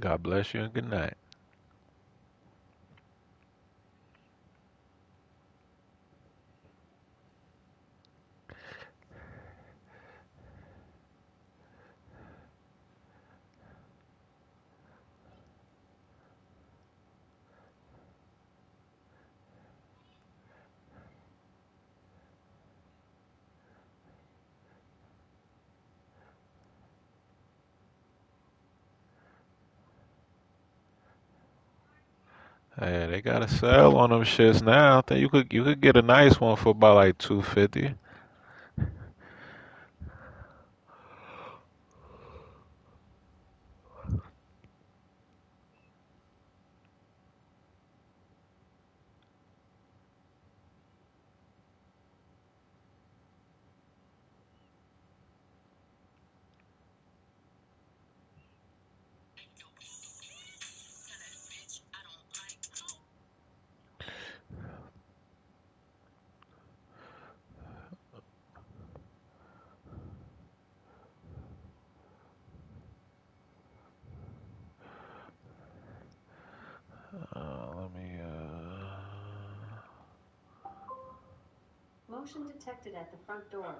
God bless you and good night. Hey, they got a sale on them shits now. I think you could get a nice one for about like 250. Let me. Motion detected at the front door.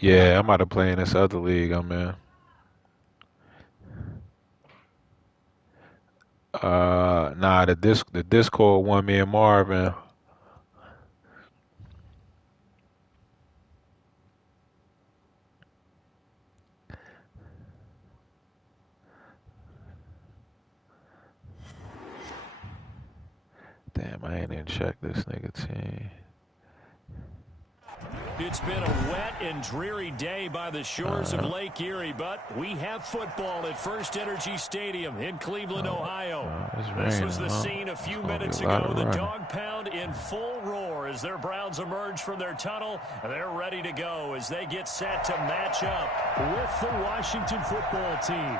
Yeah, I'm about to play in this other league I'm in. Nah, the Discord one me and Marvin. Damn, I ain't even check this nigga team. It's been a wet and dreary day by the shores of Lake Erie, but we have football at First Energy Stadium in Cleveland, Ohio. This was the scene a few minutes ago. The Dog Pound in full roar as their Browns emerge from their tunnel. They're ready to go as they get set to match up with the Washington football team.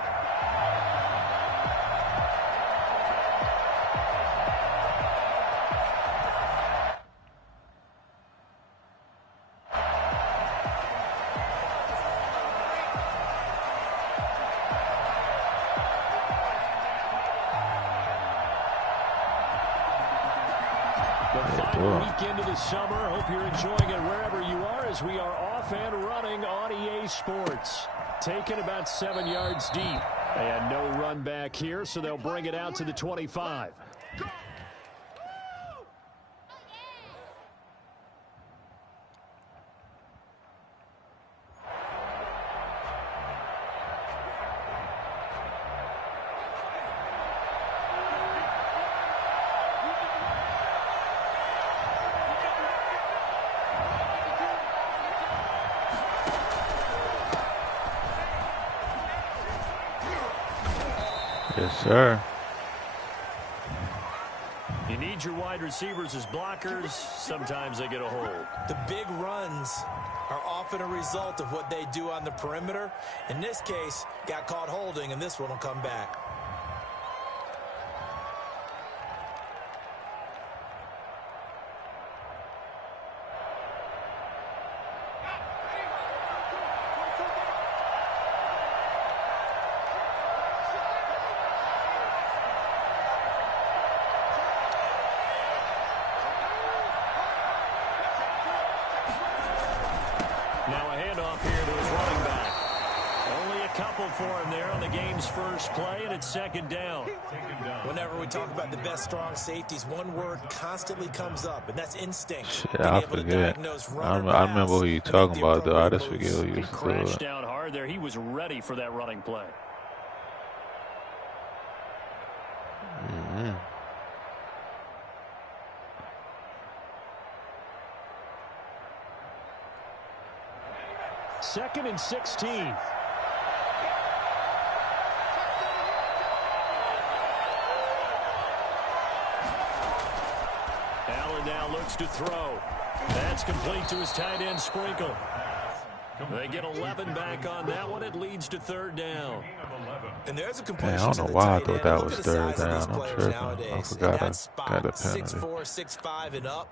Week into the summer. Hope you're enjoying it wherever you are as we are off and running on EA Sports. Taken about 7 yards deep. And no run back here, so they'll bring it out to the 25. Yes, sir. You need your wide receivers as blockers. Sometimes they get a hold. The big runs are often a result of what they do on the perimeter. In this case, got caught holding, and this one will come back. Now a handoff here to his running back. Only a couple for him there on the game's first play, and it's second down. Whenever we talk about the best strong safeties, one word constantly comes up, and that's instinct. Shit, I forget. I remember who you talking about, though. I just forget who you He used to crashed down hard there. He was ready for that running play. Second and 16. Allen now looks to throw. That's complete to his tight end, Sprinkle. They get 11 back on that one. It leads to third down. And there's a Man, completion I don't to know the why I tight thought end. that Look was at the third size of these down. I'm players tripping. I nowadays. In forgot I that spot, got a penalty. 6'4", 6'5", and up.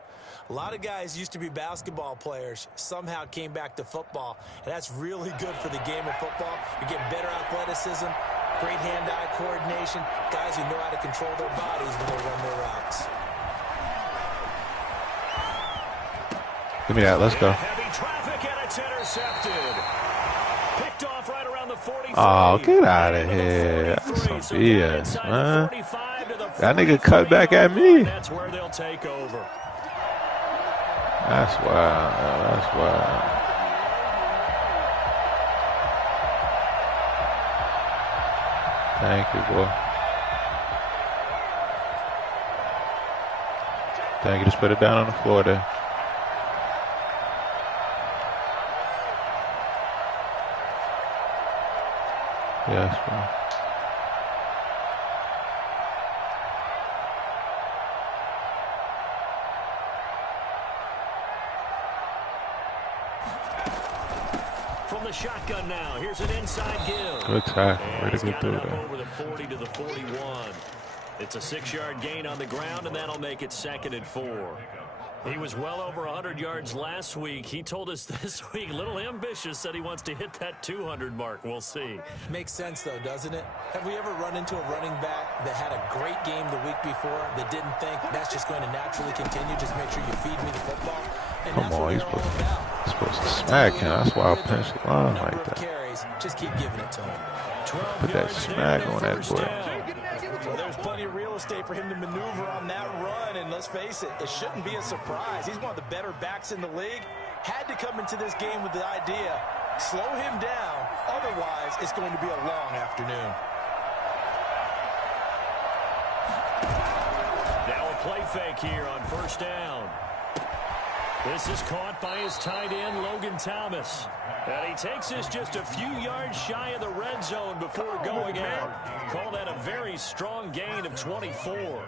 A lot of guys used to be basketball players, somehow came back to football, and that's really good for the game of football. You get better athleticism, great hand-eye coordination, guys who know how to control their bodies when they run their routes. Give me that. Let's go. Heavy traffic, and it's intercepted. Picked off right around the 43. Oh, get out of here. That's some BS, man. That nigga cut back at me. That's where they'll take over. That's wild. That's wild. Thank you, boy. Thank you. Just put it down on the floor there. Yes, bro. From the shotgun now, here's an inside give. Good tackle. Way to get through there. Over the 40 to the 41. It's a 6-yard gain on the ground, and that'll make it 2nd and 4. He was well over 100 yards last week. He told us this week, a little ambitious, said he wants to hit that 200 mark. We'll see. Makes sense, though, doesn't it? Have we ever run into a running back that had a great game the week before that didn't think that's just going to naturally continue? Just make sure you feed me the football. And Come that's on, what he's they're all about. supposed to smack him. That's why I pinched the line Number like of that. carries, just keep giving it to him. Put that smack on that boy. Well, there's plenty of real estate for him to maneuver on that run, and let's face it, it shouldn't be a surprise. He's one of the better backs in the league. Had to come into this game with the idea, slow him down, otherwise it's going to be a long afternoon. Now a play fake here on first down. This is caught by his tight end, Logan Thomas. And he takes this just a few yards shy of the red zone before going out. Call that a very strong gain of 24.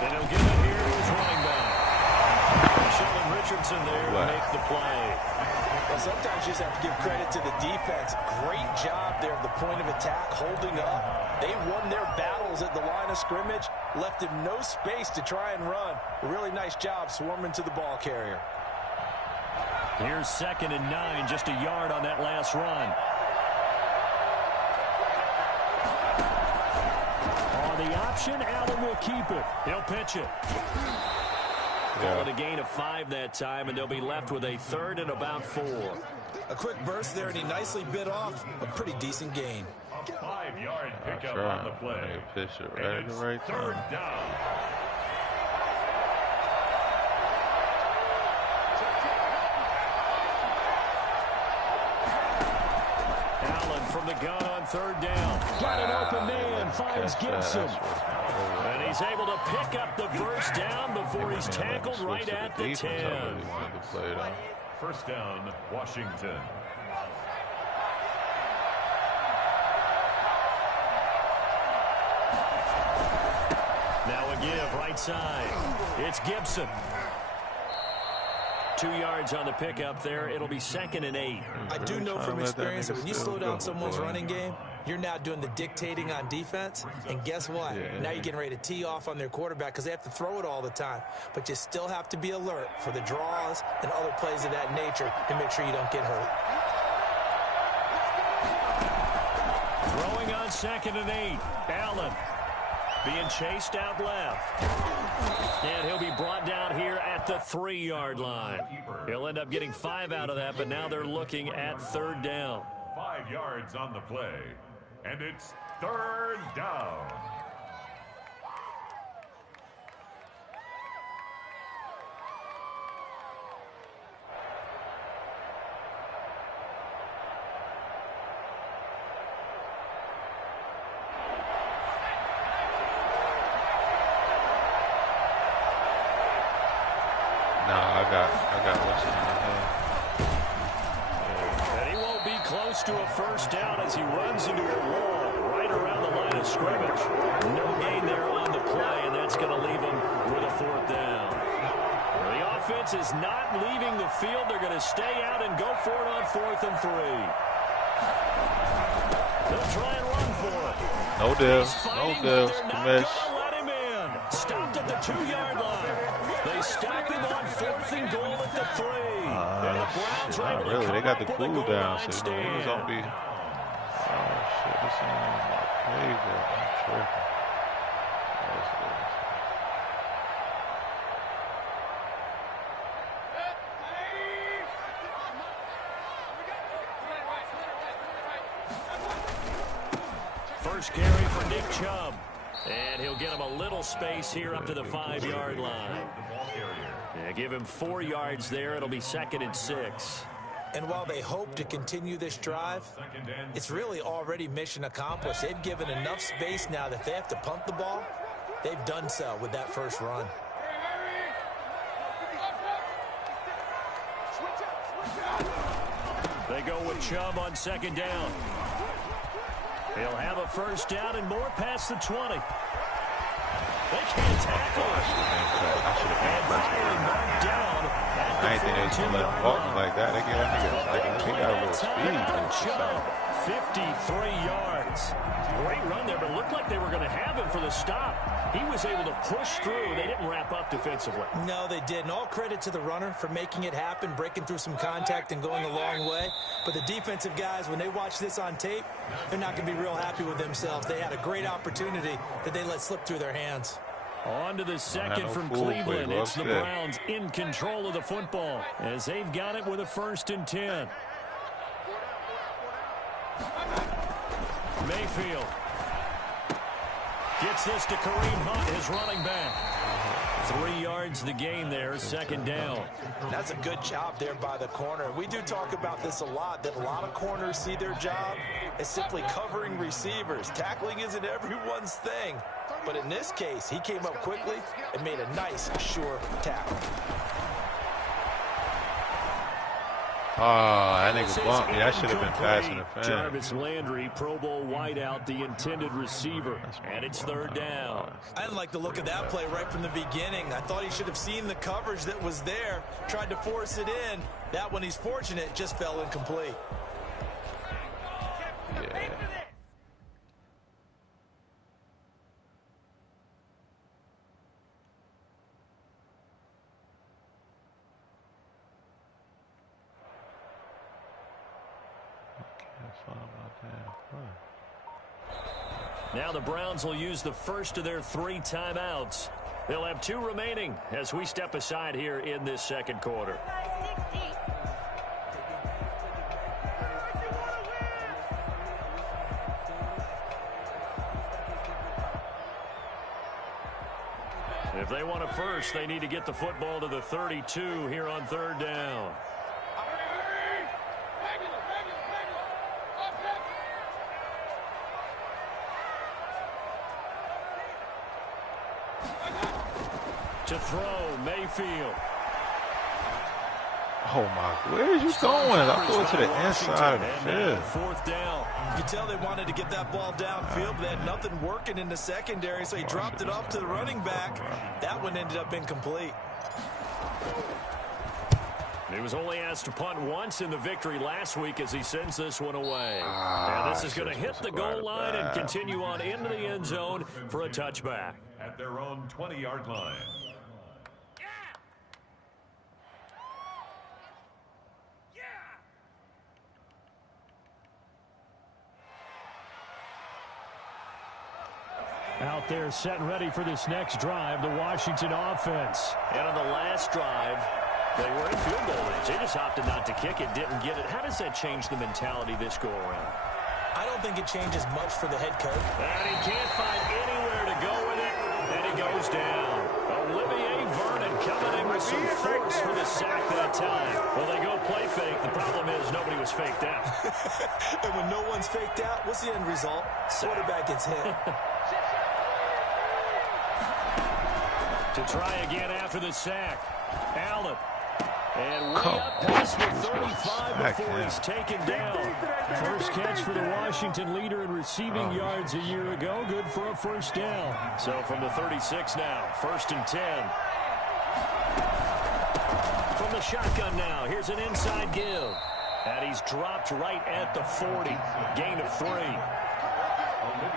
And he'll give it here to his running back. Sheldon Richardson there to make the play. Well, sometimes you just have to give credit to the defense. Great job there at the point of attack, holding up. They won their battles at the line of scrimmage, left him no space to try and run. A really nice job swarming to the ball carrier. Here's 2nd and 9, just a yard on that last run. The option, Allen will keep it. He'll pitch it. Call it a gain of 5 that time, and they'll be left with a 3rd and about 4. A quick burst there, and he nicely bit off a pretty decent gain. 5-yard pickup on the play. Pitch it right at the right time. 3rd down. From the gun on 3rd down. Got an open man, finds Gibson. And he's able to pick up the first down before he's tackled right at the 10. First down, Washington. Now a give right side. It's Gibson. 2 yards on the pickup there. It'll be 2nd and 8. I do know from experience that when you slow down someone's running game, you're now doing the dictating on defense. And guess what? Now you're getting ready to tee off on their quarterback because they have to throw it all the time. But you still have to be alert for the draws and other plays of that nature to make sure you don't get hurt. Throwing on 2nd and 8. Allen being chased out left. And he'll be brought down here at the 3-yard line. He'll end up getting 5 out of that, but now they're looking at 3rd down. 5 yards on the play, and it's 3rd down. I got what's in my head. And he won't be close to a first down as he runs into a wall right around the line of scrimmage. No gain there on the play, and that's going to leave him with a 4th down. The offense is not leaving the field. They're going to stay out and go for it on 4th and 3. They'll try and run for it. No deals. No deals. Commish. Let him in. Stopped at the 2-yard line. They stop him on 4th and goal at the 3. And the Browns not really. They got the cool down, so you know, he's gonna be. Oh shit! This ain't on my page, bro. I'm tripping. First carry for Nick Chubb. And he'll get him a little space here up to the 5-yard line. Yeah, give him 4 yards there. It'll be 2nd and 6. And while they hope to continue this drive, it's really already mission accomplished. They've given enough space now that if they have to punt the ball, they've done so with that first run. They go with Chubb on 2nd down. He'll have a first down and more past the 20. They can't tackle it. And finally marked down at the 42. I ain't think they was gonna let him walk me like that. They got a little speed. Chubb, 53 yards. Great run there, but it looked like they were going to have him for the stop. He was able to push through. They didn't wrap up defensively. No, they didn't. All credit to the runner for making it happen, breaking through some contact and going a long way. But the defensive guys, when they watch this on tape, they're not going to be real happy with themselves. They had a great opportunity that they let slip through their hands. On to the second from Cleveland. It's the Browns in control of the football as they've got it with a 1st and 10. Mayfield gets this to Kareem Hunt, his running back. 3 yards the gain there, 2nd down. That's a good job there by the corner. We do talk about this a lot, that a lot of corners see their job as simply covering receivers. Tackling isn't everyone's thing. But in this case, he came up quickly and made a nice, sure tackle. Oh, that nigga bumped me. That should have been pass interference. Jarvis Landry, Pro Bowl wideout, the intended receiver. And it's 3rd down. I didn't like the look of that play right from the beginning. I thought he should have seen the coverage that was there, tried to force it in. That one, he's fortunate, just fell incomplete. Yeah. Now the Browns will use the first of their 3 timeouts. They'll have 2 remaining as we step aside here in this 2nd quarter. If they want a first, they need to get the football to the 32 here on 3rd down. To throw, Mayfield. Oh my, where are you going? I threw it to the inside of the field. 4th down. You could tell they wanted to get that ball downfield, but they had nothing working in the secondary, so he dropped it off to the running back. That one ended up incomplete. He was only asked to punt once in the victory last week as he sends this one away. And this is going to hit the goal line and continue on into the end zone for a touchback. At their own 20-yard line. Out there set and ready for this next drive, the Washington offense. And on the last drive, they were in field goal range. They just opted not to kick it, didn't get it. How does that change the mentality this go-around? I don't think it changes much for the head coach. And he can't find anywhere to go with it, and he goes down. Olivier Vernon coming in with some force for the sack that time. Well, they go play fake. The problem is nobody was faked out. And when no one's faked out, what's the end result? Quarterback gets hit. To try again after the sack. Allen. And way up past the 35 before he's taken down. First catch for the Washington leader in receiving yards a year ago. Good for a first down. So from the 36 now, 1st and 10. From the shotgun now, here's an inside give. And he's dropped right at the 40. Gain of 3.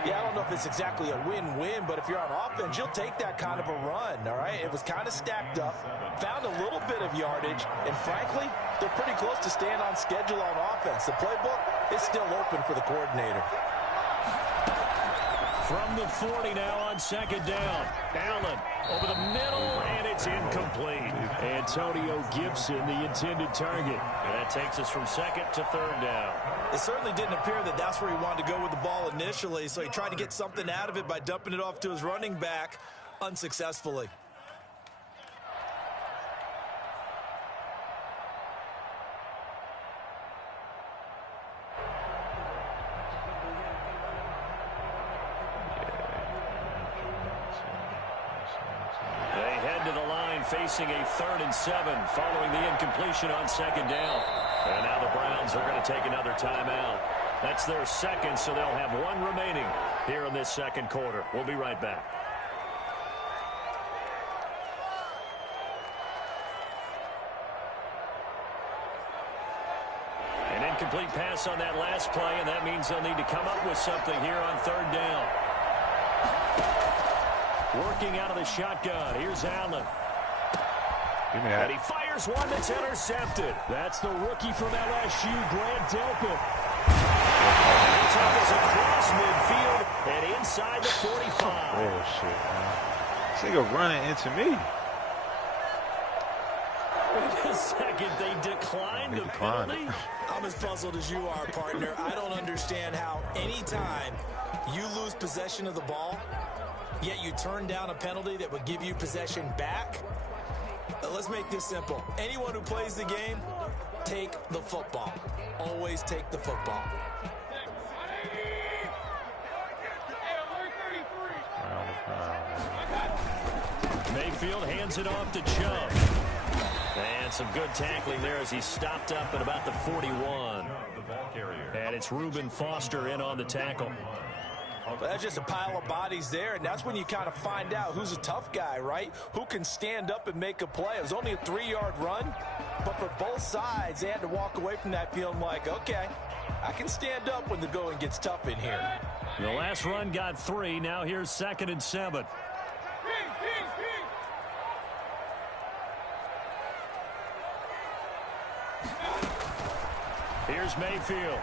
Yeah, I don't know if it's exactly a win-win, but if you're on offense, you'll take that kind of a run, all right? It was kind of stacked up, found a little bit of yardage, and frankly, they're pretty close to staying on schedule on offense. The playbook is still open for the coordinator. From the 40 now on 2nd down. Allen over the middle, and it's incomplete. Antonio Gibson, the intended target. And that takes us from 2nd to 3rd down. It certainly didn't appear that that's where he wanted to go with the ball initially, so he tried to get something out of it by dumping it off to his running back unsuccessfully. Facing a 3rd and 7 following the incompletion on 2nd down. And now the Browns are going to take another timeout. That's their 2nd, so they'll have 1 remaining here in this 2nd quarter. We'll be right back. An incomplete pass on that last play, and that means they'll need to come up with something here on 3rd down. Working out of the shotgun. Here's Allen. And he fires one that's intercepted. That's the rookie from LSU, Grant Delpit. He took us across midfield and inside the 45. Oh, shit, man. This nigga running into me. Wait a second, they declined the penalty? I'm as puzzled as you are, partner. I don't understand how anytime you lose possession of the ball, yet you turn down a penalty that would give you possession back. Let's make this simple. Anyone who plays the game, take the football. Always take the football. Mayfield hands it off to Chubb. And some good tackling there as he stopped up at about the 41. And it's Reuben Foster in on the tackle. Well, that's just a pile of bodies there, and that's when you kind of find out who's a tough guy, right? Who can stand up and make a play. It was only a 3-yard run, but for both sides, they had to walk away from that feeling like, okay, I can stand up when the going gets tough in here. The last run got 3. Now here's 2nd and 7. Here's Mayfield.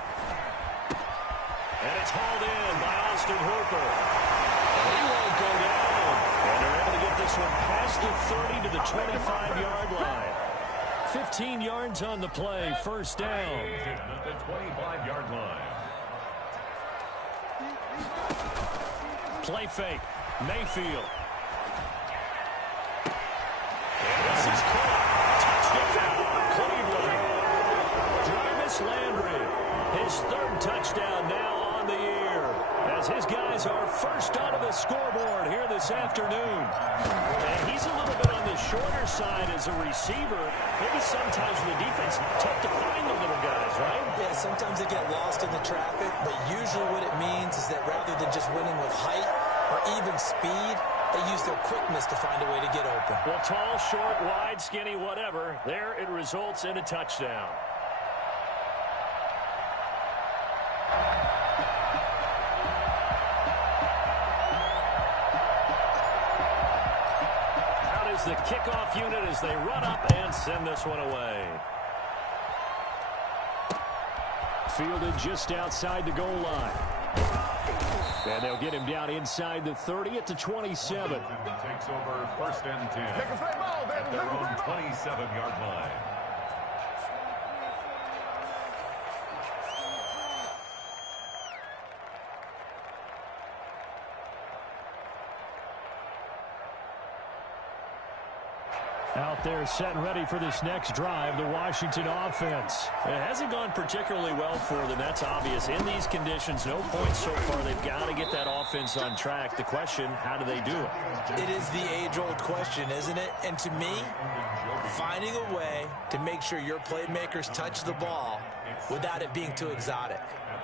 And it's hauled in by Austin Hooper. And he won't go down. And they're able to get this one past the 30 to the 25-yard line. 15 yards on the play. First down. At the 25-yard line. Play fake. Mayfield. And this is caught. Touchdown, Cleveland. Jarvis Landry. His 3rd touchdown now on the year, as his guys are first onto the scoreboard here this afternoon. And he's a little bit on the shorter side as a receiver. Maybe sometimes for the defense, tough to find the little guys, right? Yeah, sometimes they get lost in the traffic, but usually what it means is that rather than just winning with height or even speed, they use their quickness to find a way to get open. Well, tall, short, wide, skinny, whatever, there it results in a touchdown. The kickoff unit as they run up and send this one away. Fielded just outside the goal line. And they'll get him down inside the 30 at the 27. Takes over 1st and 10 at their own 27-yard line. Out there set and ready for this next drive, the Washington offense. It hasn't gone particularly well for them. That's obvious. In these conditions, no points so far. They've got to get that offense on track. The question, how do they do it? It is the age-old question, isn't it? And to me, finding a way to make sure your playmakers touch the ball without it being too exotic.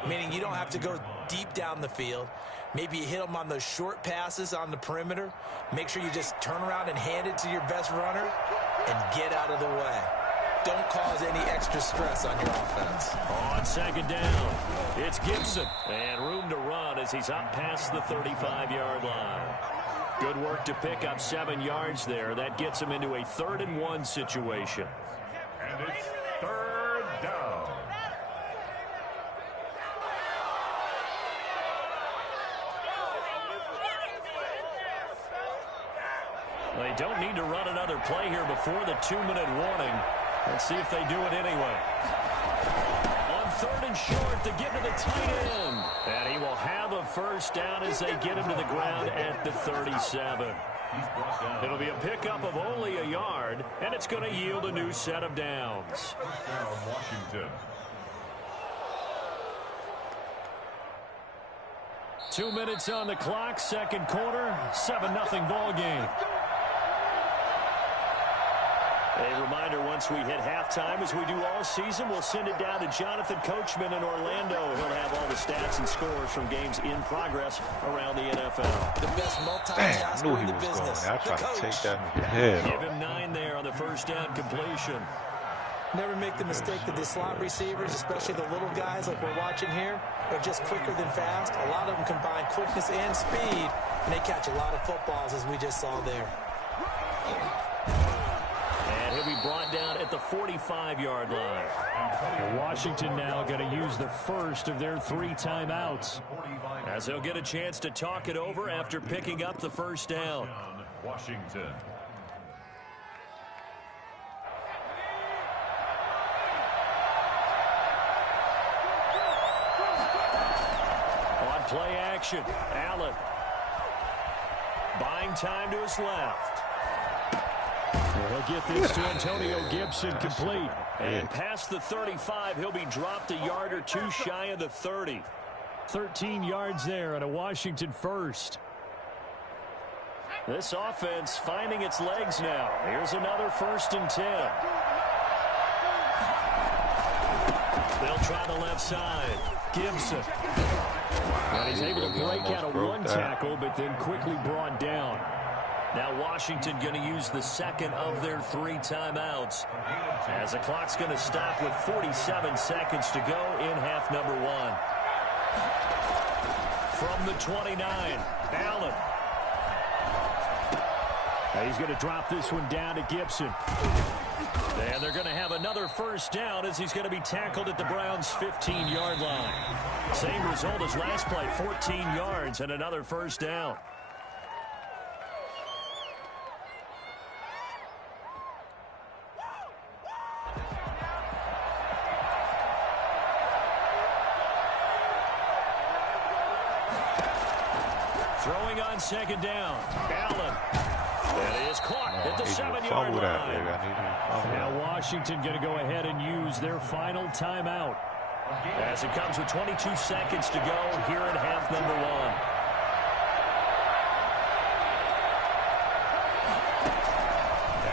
Meaning you don't have to go deep down the field. Maybe you hit them on those short passes on the perimeter. Make sure you just turn around and hand it to your best runner and get out of the way. Don't cause any extra stress on your offense. On second down, it's Gibson. And room to run as he's up past the 35-yard line. Good work to pick up 7 yards there. That gets him into a 3rd and 1 situation. And it's 3rd down. They don't need to run another play here before the 2-minute warning. Let's see if they do it anyway. On 3rd and short to get to the tight end. And he will have a first down as they get him to the ground at the 37. It'll be a pickup of only a yard, and it's going to yield a new set of downs. Washington. 2 minutes on the clock, second quarter, 7-0 ball game. A reminder, once we hit halftime, as we do all season, we'll send it down to Jonathan Coachman in Orlando. He'll have all the stats and scores from games in progress around the NFL. The best multitasker in the business. I tried to take that in the head. Give him 9 there on the first down completion. Never make the mistake that the slot receivers, especially the little guys like we're watching here, are just quicker than fast. A lot of them combine quickness and speed, and they catch a lot of footballs, as we just saw there. And he'll be brought down at the 45-yard line. Washington now going to use the first of their 3 timeouts, as they'll get a chance to talk it over after picking up the first down. Washington. On play action, Allen buying time to his left. They'll get this to Antonio Gibson complete. And past the 35, he'll be dropped a yard or 2 shy of the 30. 13 yards there on a Washington first. This offense finding its legs now. Here's another 1st and 10. They'll try the left side. Gibson. And he's able to break out of 1 tackle, but then quickly brought down. Now Washington going to use the second of their 3 timeouts, as the clock's going to stop with 47 seconds to go in half number 1. From the 29, Allen. And he's going to drop this one down to Gibson. And they're going to have another first down as he's going to be tackled at the Browns' 15-yard line. Same result as last play, 14 yards and another first down. Throwing on second down, Allen. That is caught at the 7-yard line. Now Washington going to go ahead and use their final timeout, as it comes with 22 seconds to go here in half number 1.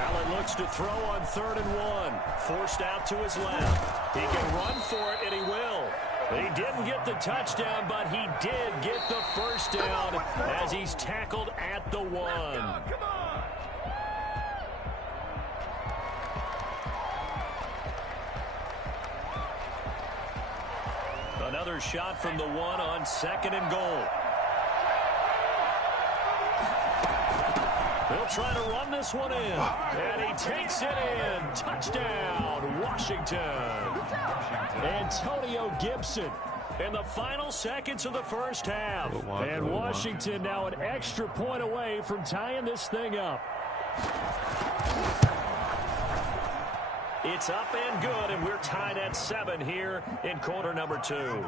Allen looks to throw on 3rd and 1. Forced out to his left. He can run for it, and he will. He didn't get the touchdown, but he did get the first down as he's tackled at the 1. Another shot from the 1 on 2nd and goal. They'll try to run this one in, and he takes it in. Touchdown, Washington. Antonio Gibson in the final seconds of the first half. And Washington now an extra point away from tying this thing up. It's up and good, and we're tied at 7 here in quarter number 2. 7.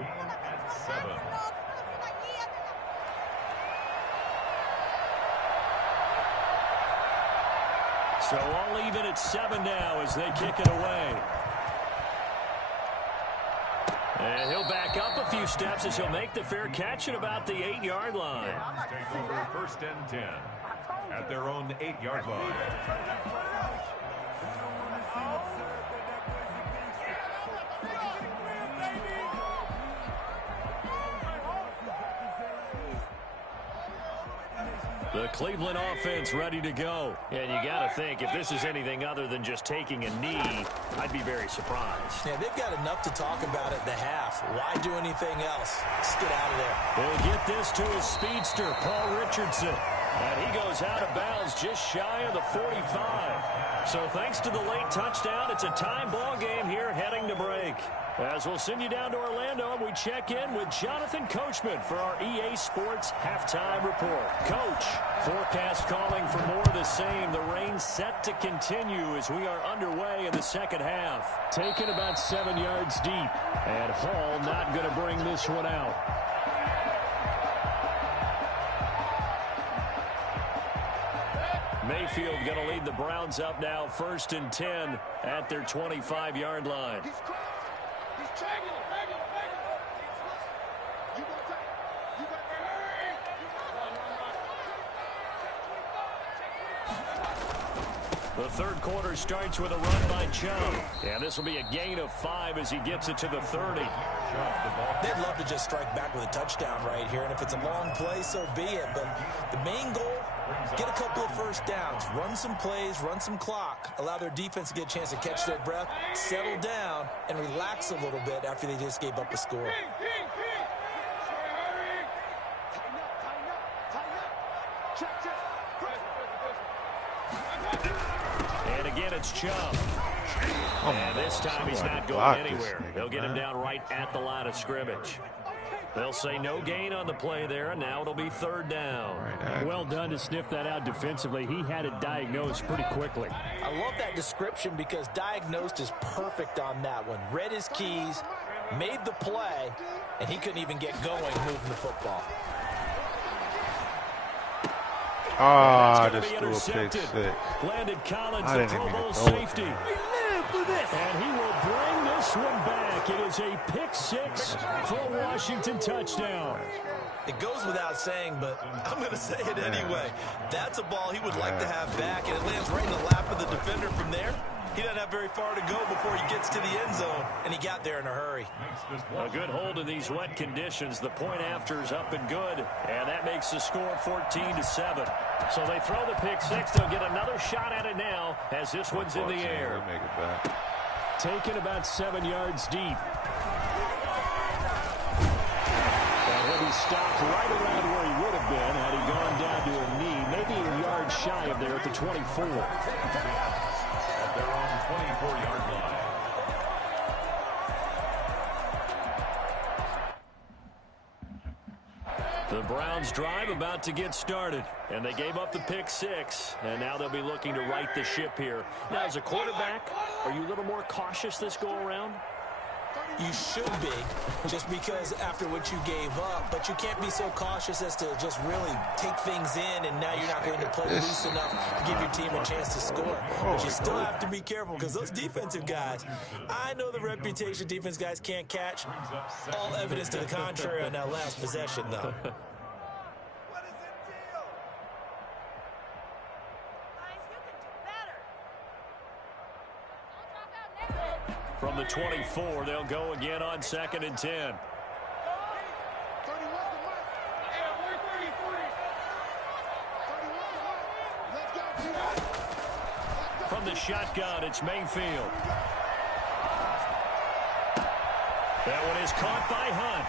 So all even at 7 now as they kick it away. And he'll back up a few steps as he'll make the fair catch at about the 8-yard line. Take over 1st and 10 at their own 8-yard line. The Cleveland offense ready to go. And you got to think, if this is anything other than just taking a knee, I'd be very surprised. Yeah, they've got enough to talk about at the half. Why do anything else? Just get out of there. They'll get this to his speedster, Paul Richardson. And he goes out of bounds just shy of the 45. So thanks to the late touchdown, it's a tie ball game here heading to break. As we'll send you down to Orlando, and we check in with Jonathan Coachman for our EA Sports Halftime Report. Coach, forecast calling for more of the same. The rain set to continue as we are underway in the second half. Taken about 7 yards deep, and Hall not going to bring this one out. Mayfield going to lead the Browns up now, 1st and 10 at their 25-yard line. The third quarter starts with a run by Chubb. And this will be a gain of 5 as he gets it to the 30. They'd love to just strike back with a touchdown right here. And if it's a long play, so be it. But the main goal, get a couple of first downs, run some plays, run some clock, allow their defense to get a chance to catch their breath, settle down, and relax a little bit after they just gave up a score. And again, it's Chubb. And this time he's not going anywhere. They'll get him down right at the line of scrimmage. They'll say no gain on the play there, and now it'll be 3rd down. Well done to sniff that out defensively. He had it diagnosed pretty quickly. I love that description because diagnosed is perfect on that one. Read his keys, made the play, and he couldn't even get going moving the football. Ah, just threw a pick 6. Landon Collins, the Pro Bowl safety. And he will bring this one back. It is a pick 6 for a Washington touchdown. It goes without saying, but I'm going to say it anyway. That's a ball he would like to have back, and it lands right in the lap of the defender from there. He doesn't have very far to go before he gets to the end zone, and he got there in a hurry. A good hold in these wet conditions. The point after is up and good, and that makes the score 14-7. So they throw the pick 6. They'll get another shot at it now as this one's in the air. Make it back. Taken about 7 yards deep. And he'll be stopped right around where he would have been had he gone down to a knee, maybe a yard shy of there at the 24. At their own 24-yard line. The Browns drive about to get started, and they gave up the pick 6, and now they'll be looking to right the ship here. Now, as a quarterback, are you a little more cautious this go-around? You should be, just because after what you gave up, but you can't be so cautious as to just really take things in, and now you're not going to play loose enough to give your team a chance to score. But you still have to be careful because those defensive guys, I know the reputation defense guys can't catch. All evidence to the contrary on that last possession, though. From the 24, they'll go again on 2nd and 10. From the shotgun, it's Mayfield. That one is caught by Hunt.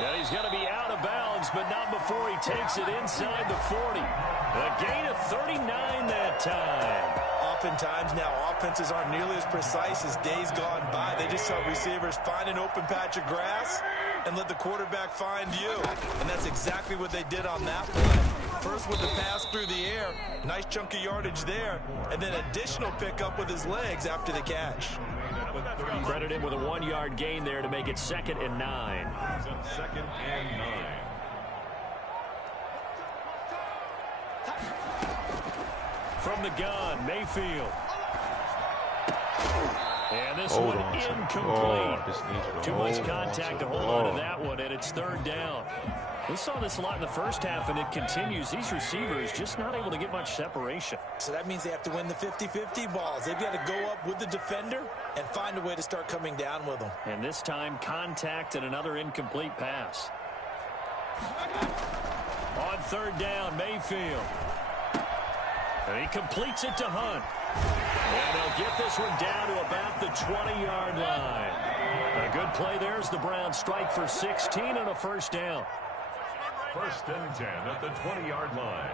And he's going to be out of bounds, but not before he takes it inside the 40. A gain of 39 that time. Oftentimes now offenses aren't nearly as precise as days gone by. They just help receivers find an open patch of grass and let the quarterback find you. And that's exactly what they did on that play. First with the pass through the air, nice chunk of yardage there, and then additional pickup with his legs after the catch. Credit him with a 1-yard gain there to make it 2nd and 9. 2nd and 9. From the gun, Mayfield. And this Hold one on incomplete. Too much contact to hold on to that one, and it's third down. We saw this a lot in the first half, and it continues. These receivers just not able to get much separation. So that means they have to win the 50-50 balls. They've got to go up with the defender and find a way to start coming down with them. And this time, contact and another incomplete pass. On third down, Mayfield. And he completes it to Hunt. And they'll get this one down to about the 20-yard line. A good play there as the Browns strike for 16 and a first down. 1st and 10 at the 20-yard line.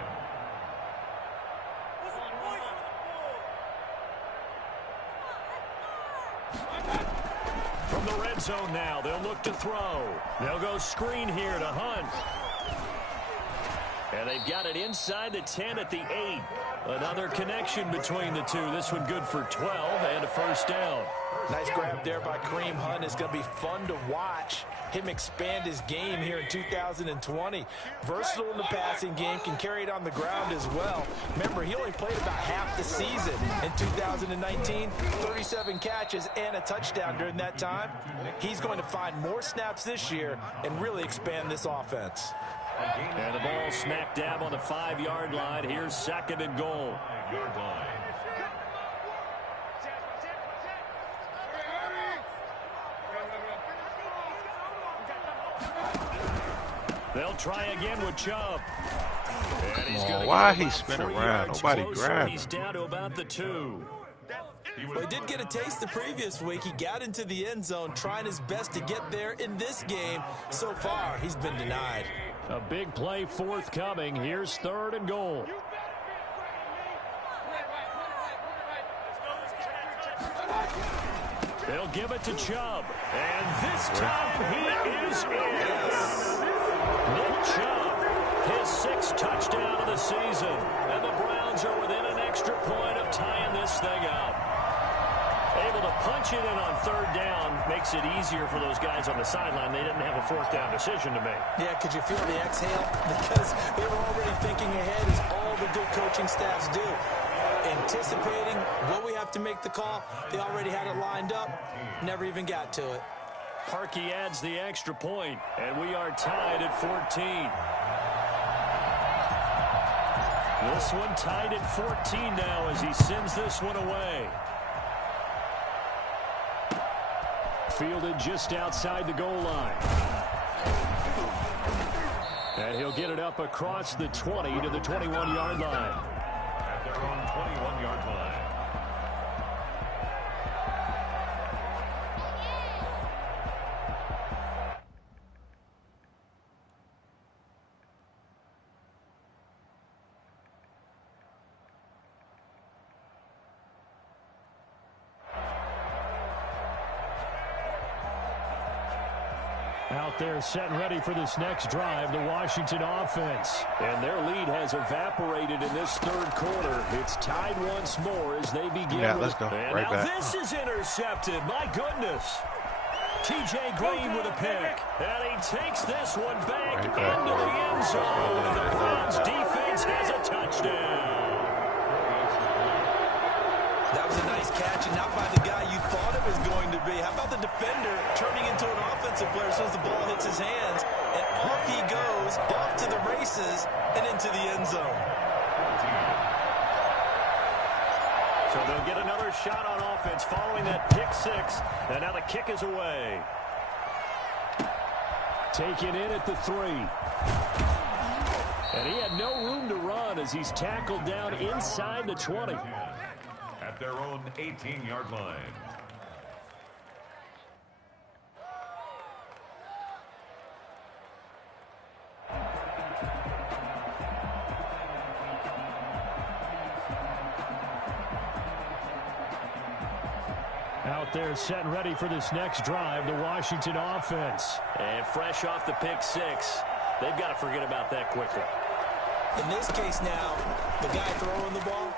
From the red zone now, they'll look to throw. They'll go screen here to Hunt. And they've got it inside the 10 at the 8. Another connection between the two. This one good for 12 and a first down. Nice grab there by Kareem Hunt. It's going to be fun to watch him expand his game here in 2020. Versatile in the passing game, can carry it on the ground as well. Remember, he only played about half the season in 2019, 37 catches and a touchdown during that time. He's going to find more snaps this year and really expand this offense. And the ball smack dab on the 5-yard line. Here's 2nd and goal. They'll try again with Chubb. And he's going to why he spin around? Nobody grabbed him. He's down to about the 2. Well, he did get a taste the previous week. He got into the end zone, trying his best to get there in this game. So far, he's been denied. A big play forthcoming. Here's 3rd and goal. They'll give it to Chubb. And this time he is in. Nick Chubb, his 6th touchdown of the season. And the Browns are within an extra point of tying this thing up. Able to punch it in on 3rd down makes it easier for those guys on the sideline. They didn't have a 4th down decision to make. Yeah, could you feel the exhale? Because they were already thinking ahead, as all the good coaching staffs do. Anticipating, will we have to make the call? They already had it lined up, never even got to it. Parkey adds the extra point, and we are tied at 14. This one tied at 14 now as he sends this one away. Fielded just outside the goal line. And he'll get it up across the 20 to the 21-yard line. At their own 21-yard line. Out there set and ready for this next drive, the Washington offense. And their lead has evaporated in this 3rd quarter. It's tied once more as they begin. Yeah, let's go. And Right now back. this is intercepted. My goodness. T.J. Green with a pick. And he takes this one back into the end zone. And the Browns defense has a touchdown. That was a nice catch, and not by the guy you thought it was going to be. How about the defender turning into an offensive player as soon as the ball hits his hands, and off he goes, off to the races, and into the end zone. So they'll get another shot on offense following that pick 6, and now the kick is away. Taken in at the 3. And he had no room to run as he's tackled down inside the 20. At their own 18-yard line. Out there set and ready for this next drive, the Washington offense. And fresh off the pick 6, they've got to forget about that quickly. In this case now, the guy throwing the ball,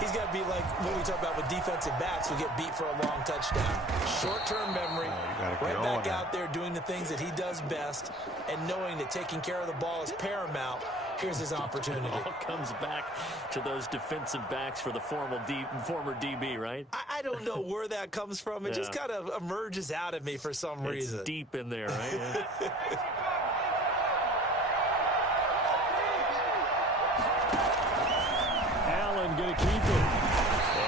he He's got to be like what we talk about with defensive backs who get beat for a long touchdown. Short-term memory, right back out there doing the things that he does best, and knowing that taking care of the ball is paramount. Here's his opportunity. It all comes back to those defensive backs for the former DB, right? I don't know where that comes from. It just kind of emerges out of me for some reason. It's deep in there, right? Allen going to keep it.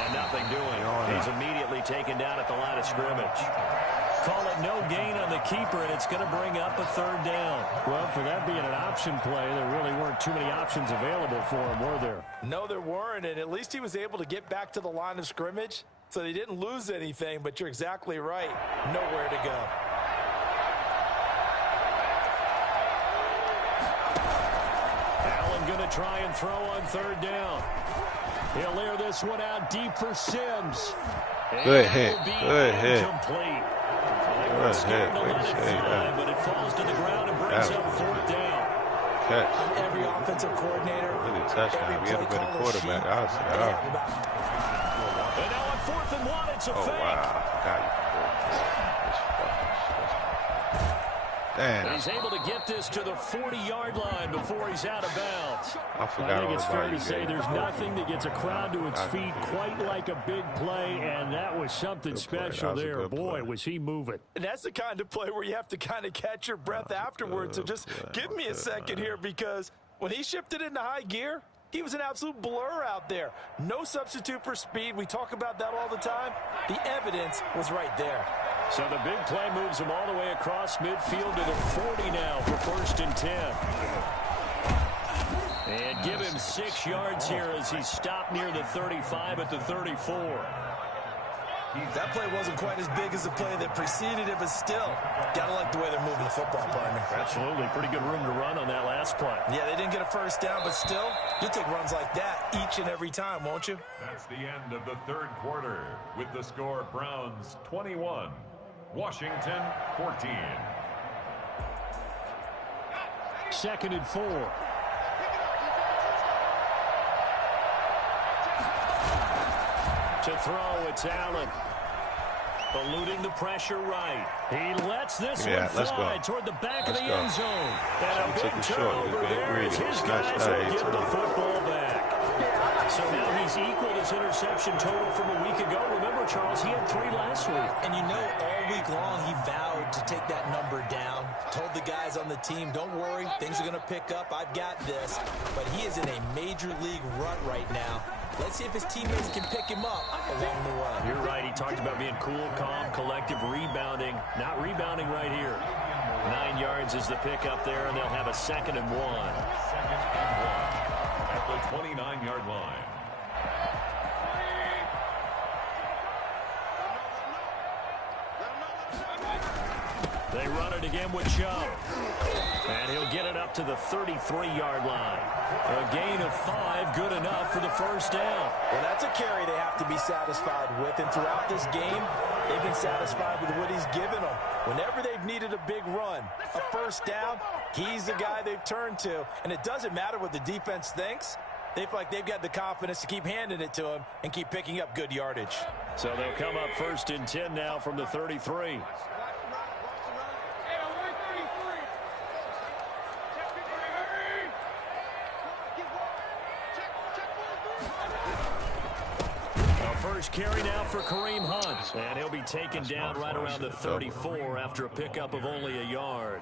And nothing doing. He's immediately taken down at the line of scrimmage. Call it no gain on the keeper, and it's going to bring up a third down. Well, for that being an option play, there really weren't too many options available for him, were there? No, there weren't, and at least he was able to get back to the line of scrimmage, so they didn't lose anything, but you're exactly right. Nowhere to go. Allen going to try and throw on third down. He'll air this one out deep for Sims. Good hit. Good hit. Complete. But it falls to the ground and brings up fourth down. Catch. Every offensive coordinator. Really touchdown. We have a better quarterback. I'll say that. And now on 4th and 1, it's a fake. Oh, wow. I forgot you. Damn. He's able to get this to the 40-yard line before he's out of bounds. I think it's fair to say there's nothing that gets a crowd to its feet quite like a big play, and that was something special there. Boy, was he moving. And that's the kind of play where you have to kind of catch your breath afterwards. So just give me a second here, because when he shifted into high gear, he was an absolute blur out there. No substitute for speed. We talk about that all the time. The evidence was right there. So the big play moves him all the way across midfield to the 40 now for 1st and 10. And give him 6 yards here as he's stopped near the 35 at the 34. That play wasn't quite as big as the play that preceded it, but still, gotta like the way they're moving the football, partner. Absolutely. Pretty good room to run on that last play. Yeah, they didn't get a first down, but still, you'll take runs like that each and every time, won't you? That's the end of the third quarter with the score Browns 21, Washington 14. 2nd and 4. To throw, it's Allen. Eluding the pressure right. He lets this one fly toward the back of the end zone. And a big turnover there as his guys will get the football back. So now he's equaled his interception total from a week ago. Remember, Charles, he had 3 last week. And you know, all week long he vowed to take that number down. Told the guys on the team, don't worry, things are going to pick up. I've got this. But he is in a major league rut right now. Let's see if his teammates can pick him up along the way. You're right. He talked about being cool, calm, collective, rebounding. Not rebounding right here. 9 yards is the pickup there, and they'll have a 2nd and 1. At the 29-yard line. They run it again with Chubb. And he'll get it up to the 33-yard line. A gain of 5, good enough for the first down. Well, that's a carry they have to be satisfied with. And throughout this game, they've been satisfied with what he's given them. Whenever they've needed a big run, a first down, he's the guy they've turned to. And it doesn't matter what the defense thinks. They feel like they've got the confidence to keep handing it to him and keep picking up good yardage. So they'll come up 1st and 10 now from the 33. First carry now for Kareem Hunt. And he'll be taken down right around the 34 after a pickup of only a yard.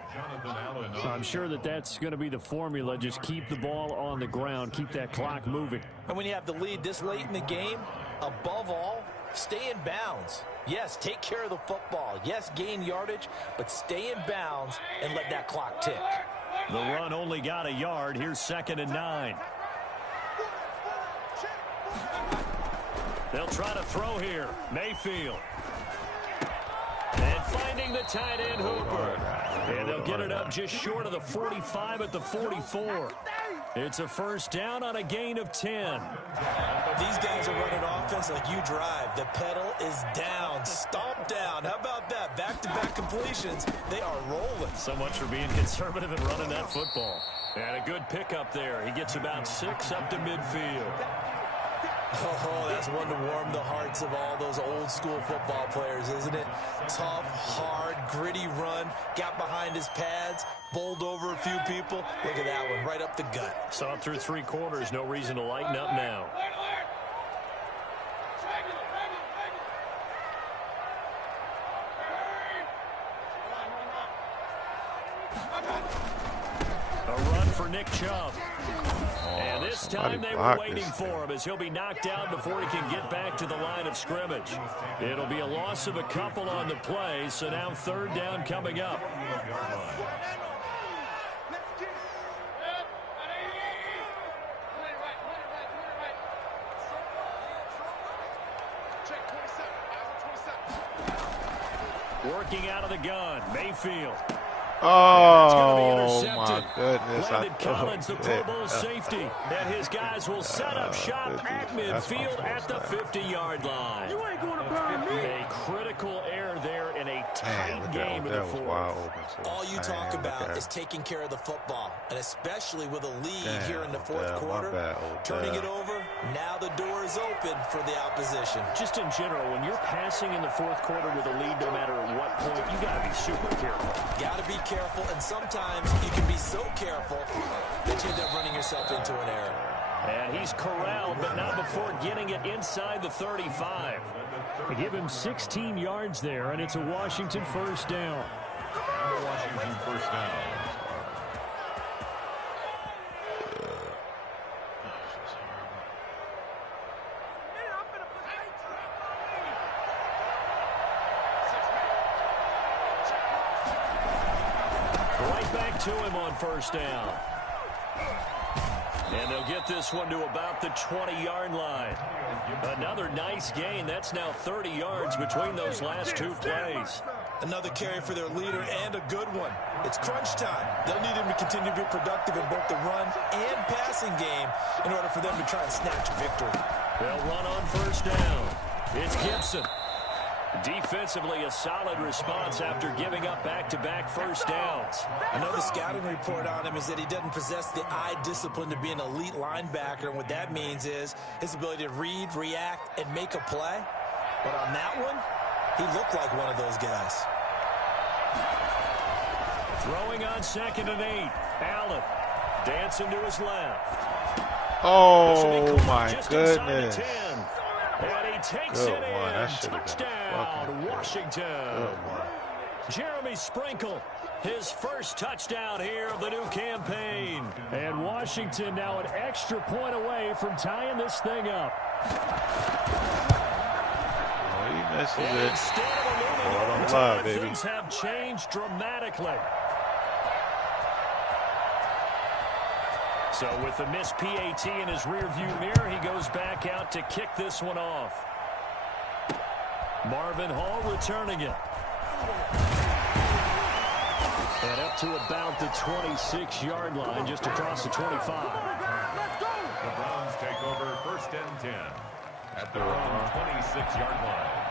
I'm sure that's going to be the formula. Just keep the ball on the ground. Keep that clock moving. And when you have the lead this late in the game, above all, stay in bounds. Yes, take care of the football. Yes, gain yardage, but stay in bounds and let that clock tick. The run only got a yard. Here's 2nd and 9. They'll try to throw here. Mayfield. And finding the tight end, Hooper. And they'll get it up just short of the 45 at the 44. It's a first down on a gain of 10. These guys are running offense like you drive. The pedal is down. Stomp down. How about that? Back-to-back completions. They are rolling. So much for being conservative and running that football. And a good pickup there. He gets about 6 up to midfield. Oh, that's one to warm the hearts of all those old school football players, isn't it? Tough, hard, gritty run, got behind his pads, bowled over a few people. Look at that one, right up the gut. Saw it through 3 quarters, no reason to lighten up now. A run for Nick Chubb. And this time they were waiting for him as he'll be knocked out before he can get back to the line of scrimmage. It'll be a loss of a couple on the play, so now 3rd down coming up. Working out of the gun, Mayfield. Oh, my goodness. Landon Collins, the Pro Bowl safety. And his guys will set up shop at midfield at the 50-yard line. You ain't going to burn me. A critical error there in a tight game in the fourth. All you talk about is taking care of the football, and especially with a lead here in the fourth quarter. Turning it over, now the door is open for the opposition. Just in general, when you're passing in the fourth quarter with a lead, no matter at what point, you got to be super careful. Got to be careful, and sometimes you can be so careful that you end up running yourself into an error. And he's corralled, but not before getting it inside the 35. They give him 16 yards there, and it's a Washington 1st down. Washington 1st down. To him on 1st down. And they'll get this one to about the 20-yard line. Another nice gain. That's now 30 yards between those last 2 plays. Another carry for their leader and a good one. It's crunch time. They'll need him to continue to be productive in both the run and passing game in order for them to try and snatch victory. They'll run on 1st down. It's Gibson. Defensively, a solid response after giving up back-to-back 1st downs. I know the scouting report on him is that he doesn't possess the eye discipline to be an elite linebacker, and what that means is his ability to read, react, and make a play. But on that one, he looked like one of those guys. Throwing on 2nd and 8. Allen dancing to his left. Oh, my goodness. And he takes it in. Touchdown, Washington. Jeremy Sprinkle, his first touchdown here of the new campaign. And Washington now an extra point away from tying this thing up. Oh, he misses it. Instead of a moving overtime, things have changed dramatically. So with the missed PAT in his rearview mirror, he goes back out to kick this one off. Marvin Hall returning it. And up to about the 26-yard line, just across the 25. The Browns take over 1st and 10 at their own 26-yard line.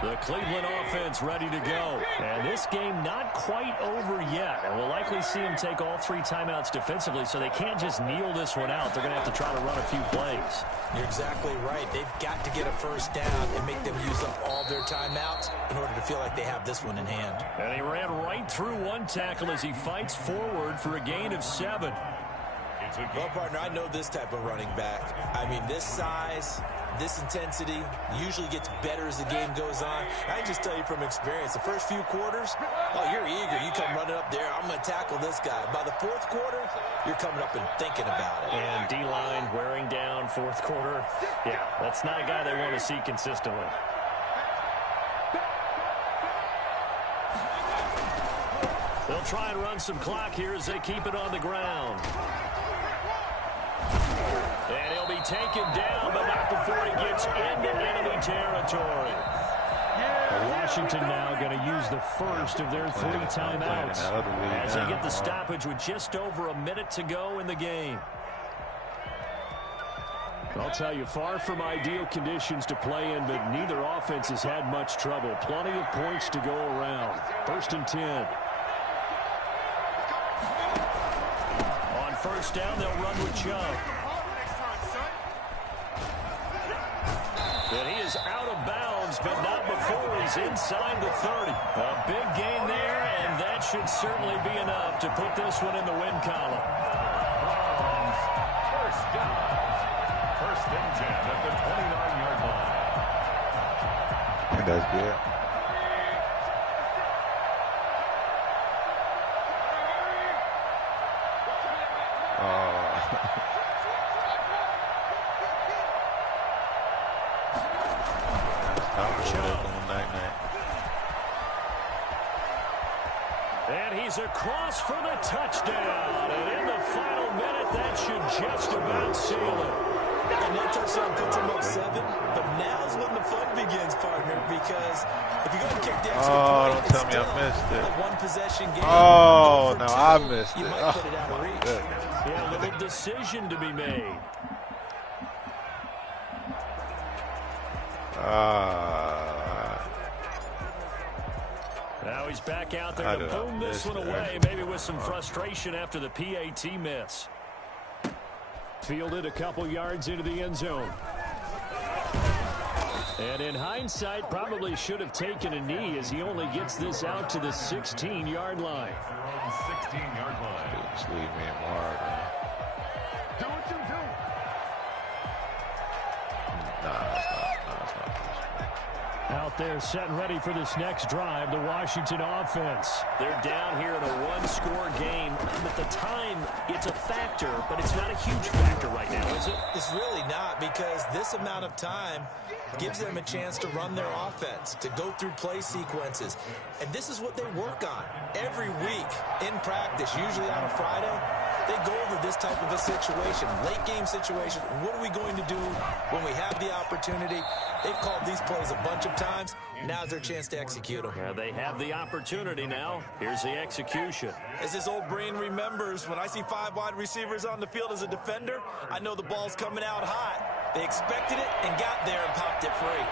The Cleveland offense ready to go. And this game not quite over yet. And we'll likely see them take all 3 timeouts defensively, so they can't just kneel this one out. They're going to have to try to run a few plays. You're exactly right. They've got to get a 1st down and make them use up all their timeouts in order to feel like they have this one in hand. And he ran right through one tackle as he fights forward for a gain of 7. Well, partner, I know this type of running back. I mean, this size, this intensity usually gets better as the game goes on. I can just tell you from experience, the first few quarters, oh, you're eager. You come running up there, I'm going to tackle this guy. By the 4th quarter, you're coming up and thinking about it. And D-line wearing down 4th quarter. Yeah, that's not a guy they want to see consistently. They'll try and run some clock here as they keep it on the ground. And he'll be taken down, but not before he gets into enemy territory. Washington now going to use the first of their 3 timeouts as they get the stoppage with just over a minute to go in the game. I'll tell you, far from ideal conditions to play in, but neither offense has had much trouble. Plenty of points to go around. 1st and 10. On first down, they'll run with Chubb. And he is out of bounds, but not before he's inside the 30. A big gain there, and that should certainly be enough to put this one in the win column. First down. First and 10 at the 29-yard line. And that's good. And he's across for the touchdown. And in the final minute, that should just about seal it. And that touchdown puts him up 7. But now's when the fun begins, partner, because if you go and kick the extra point, don't tell me I missed it. A one-possession game. Oh, no, I missed it. You might put it out of reach. Yeah, a little decision to be made. Now he's back out there to boom this one away, maybe with some frustration after the PAT miss. Fielded a couple yards into the end zone. And in hindsight, probably should have taken a knee as he only gets this out to the 16-yard line. 16-yard line. Just leave me in Mark, man. Do what you do. Nah, it's not. Out there set and ready for this next drive, the Washington offense. They're down here in a one-score game. At the time, it's a factor, but it's not a huge factor right now, is it? It's really not, because this amount of time gives them a chance to run their offense, to go through play sequences. And this is what they work on every week in practice, usually on a Friday. They go over this type of a situation, late game situation. What are we going to do when we have the opportunity? They've called these plays a bunch of times. Now's their chance to execute them. Yeah, they have the opportunity now. Here's the execution. As this old brain remembers, when I see 5 wide receivers on the field as a defender, I know the ball's coming out hot. They expected it and got there and popped it free.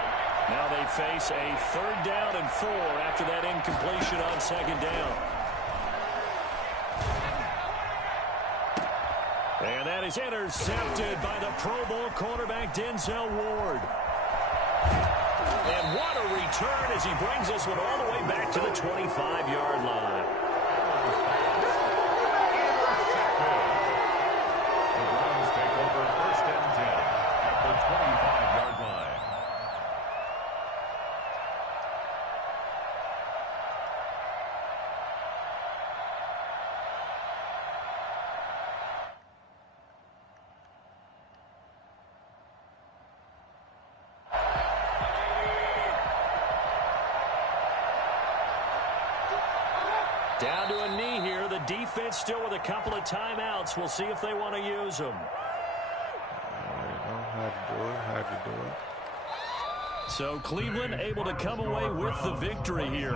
Now they face a 3rd down and 4 after that incompletion on 2nd down. And that is intercepted by the Pro Bowl cornerback Denzel Ward. And what a return as he brings this one all the way back to the 25-yard line. The Browns take over first and 10 at the 25-yard line. Down to a knee here. The defense still with a couple of timeouts. We'll see if they want to use them. How to do it. So Cleveland able to come away with the victory here.